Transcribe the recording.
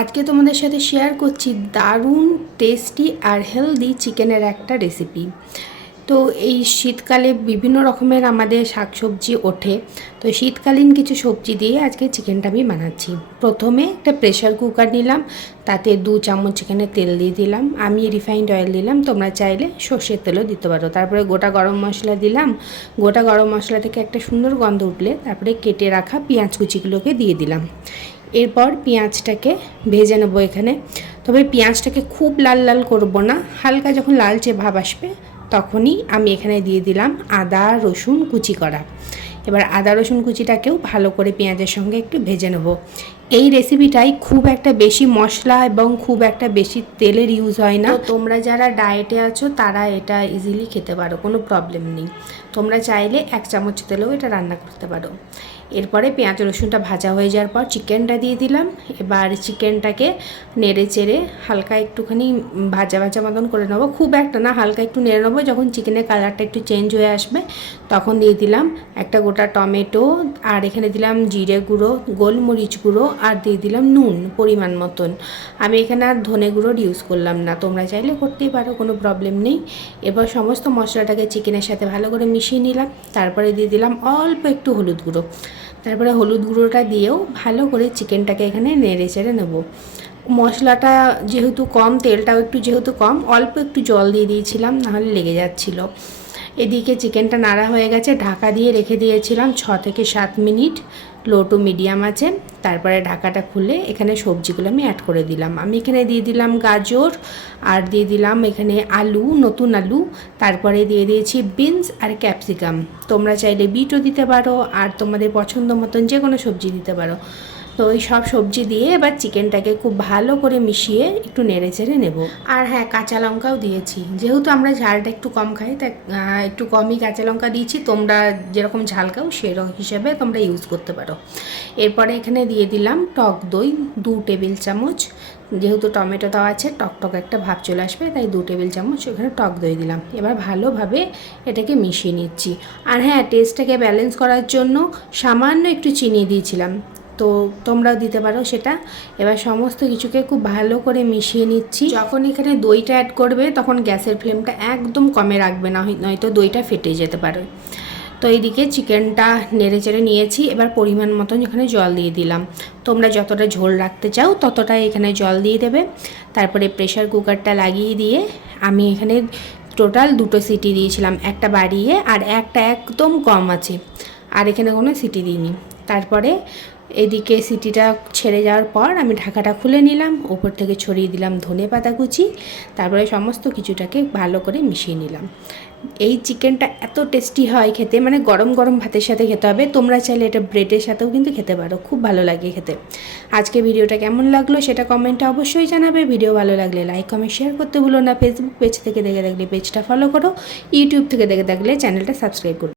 আজকে তোমাদের সাথে শেয়ার করছি দারুণ টেস্টি আর হেলদি চিকেনের একটা রেসিপি। তো এই শীতকালে বিভিন্ন রকমের আমাদের শাকসবজি ওঠে, তো শীতকালীন কিছু সবজি দিয়ে আজকে চিকেনটা আমি বানাচ্ছি। প্রথমে একটা প্রেশার কুকার নিলাম, তাতে 2 চামচ চিকেনের তেল দিয়ে দিলাম। আমি রিফাইন্ড অয়েল দিলাম, তোমরা চাইলে সর্ষের তেলও দিতে পারো। তারপরে গোটা গরম মশলা দিলাম। গোটা গরম মশলা থেকে একটা সুন্দর গন্ধ উঠলে তারপরে কেটে রাখা পেঁয়াজ কুচিগুলোকে দিয়ে দিলাম। এরপর পেঁয়াজটাকে ভেজে নেবো এখানে। তবে পেঁয়াজটাকে খুব লাল লাল করব না, হালকা যখন লালচে ভাব আসবে তখনই আমি এখানে দিয়ে দিলাম আদা রসুন কুচি করা। এবার আদা রসুন কুচিটাকেও ভালো করে পেঁয়াজের সঙ্গে একটু ভেজে নেব। এই রেসিপিটাই খুব একটা বেশি মশলা এবং খুব একটা বেশি তেলের ইউজ হয় না। তোমরা যারা ডায়েটে আছো তারা এটা ইজিলি খেতে পারো, কোনো প্রবলেম নেই। তোমরা চাইলে 1 চামচ তেলেও এটা রান্না করতে পারো। এরপরে পেঁয়াজ রসুনটা ভাজা হয়ে যাওয়ার পর চিকেনটা দিয়ে দিলাম। এবার চিকেনটাকে নেড়ে চেড়ে হালকা একটুখানি ভাজা ভাজা মতন করে নেবো, খুব একটা না, হালকা একটু নেড়ে নেবো। যখন চিকেনের কালারটা একটু চেঞ্জ হয়ে আসবে তখন দিয়ে দিলাম একটা গোটা টমেটো, আর এখানে দিলাম জিরে গুঁড়ো, গোলমরিচ গুঁড়ো, আর দিয়ে দিলাম নুন পরিমাণ মতন। আমি এখানে আর ধনে গুঁড়োর ইউজ করলাম না, তোমরা চাইলে করতেই পারো, কোনো প্রবলেম নেই। এবার সমস্ত মশলাটাকে চিকেনের সাথে ভালো করে মিশিয়ে নিলাম। তারপরে দিয়ে দিলাম অল্প একটু হলুদ গুঁড়ো। তারপরে হলুদ গুঁড়োটা দিয়েও ভালো করে চিকেনটাকে এখানে নেড়ে চেড়ে নেব। মশলাটা যেহেতু কম, তেলটাও একটু যেহেতু কম, অল্প একটু জল দিয়ে দিয়েছিলাম, নাহলে লেগে যাচ্ছিলো। এদিকে চিকেনটা নাড়া হয়ে গেছে, ঢাকা দিয়ে রেখে দিয়েছিলাম 6 থেকে 7 মিনিট লো টু মিডিয়াম আছে। তারপরে ঢাকাটা খুলে এখানে সবজিগুলো আমি অ্যাড করে দিলাম। আমি এখানে দিয়ে দিলাম গাজর, আর দিয়ে দিলাম এখানে আলু, নতুন আলু, তারপরে দিয়ে দিয়েছি বিনস আর ক্যাপসিকাম। তোমরা চাইলে বিটও দিতে পারো, আর তোমাদের পছন্দ মতন যে কোনো সবজি দিতে পারো। তো এই সব সবজি দিয়ে এবার চিকেনটাকে খুব ভালো করে মিশিয়ে একটু নেড়ে চেড়ে নেব। আর হ্যাঁ, কাঁচা লঙ্কাও দিয়েছি, যেহেতু আমরা ঝালটা একটু কম খাই তাই একটু কমই কাঁচা লঙ্কা দিয়েছি। তোমরা যেরকম ঝাল খাও সেরকম হিসেবে তোমরা ইউজ করতে পারো। এরপরে এখানে দিয়ে দিলাম টক দই 2 টেবিল চামচ। যেহেতু টমেটো দেওয়া আছে, টকটক একটা ভাব চলে আসবে, তাই 2 টেবিল চামচ এখানে টক দই দিলাম। এবার ভালোভাবে এটাকে মিশিয়ে নিচ্ছি। আর হ্যাঁ, টেস্টটাকে ব্যালেন্স করার জন্য সামান্য একটু চিনি দিয়েছিলাম, তো তোমরাও দিতে পারো সেটা। এবার সমস্ত কিছুকে খুব ভালো করে মিশিয়ে নিচ্ছি। যখন এখানে দইটা অ্যাড করবে তখন গ্যাসের ফ্লেমটা একদম কমে রাখবে না, নয়তো দইটা ফেটে যেতে পারে। তো এইদিকে চিকেনটা নেড়ে চেড়ে নিয়েছি। এবার পরিমাণ মতন এখানে জল দিয়ে দিলাম। তোমরা যতটা ঝোল রাখতে চাও ততটাই এখানে জল দিয়ে দেবে। তারপরে প্রেশার কুকারটা লাগিয়ে দিয়ে আমি এখানে টোটাল 2টো সিটি দিয়েছিলাম, একটা বাড়িয়ে আর একটা একদম কম আছে, আর এখানে কোনো সিটি দিইনি। তারপরে এদিকে সিটিটা ছেড়ে যাওয়ার পর আমি ঢাকাটা খুলে নিলাম, ওপর থেকে ছড়িয়ে দিলাম ধনেপাতা কুচি। তারপরে সমস্ত কিছুটাকে ভালো করে মিশিয়ে নিলাম। এই চিকেনটা এত টেস্টি হয় খেতে, মানে গরম গরম ভাতের সাথে খেতে হবে। তোমরা চাইলে এটা ব্রেডের সাথেও কিন্তু খেতে পারো, খুব ভালো লাগে খেতে। আজকে ভিডিওটা কেমন লাগলো সেটা কমেন্টে অবশ্যই জানাবে। ভিডিও ভালো লাগলে লাইক কমেন্ট শেয়ার করতে ভুলো না। ফেসবুক পেজ থেকে দেখে থাকলে পেজটা ফলো করো, ইউটিউব থেকে দেখে থাকলে চ্যানেলটা সাবস্ক্রাইব করো।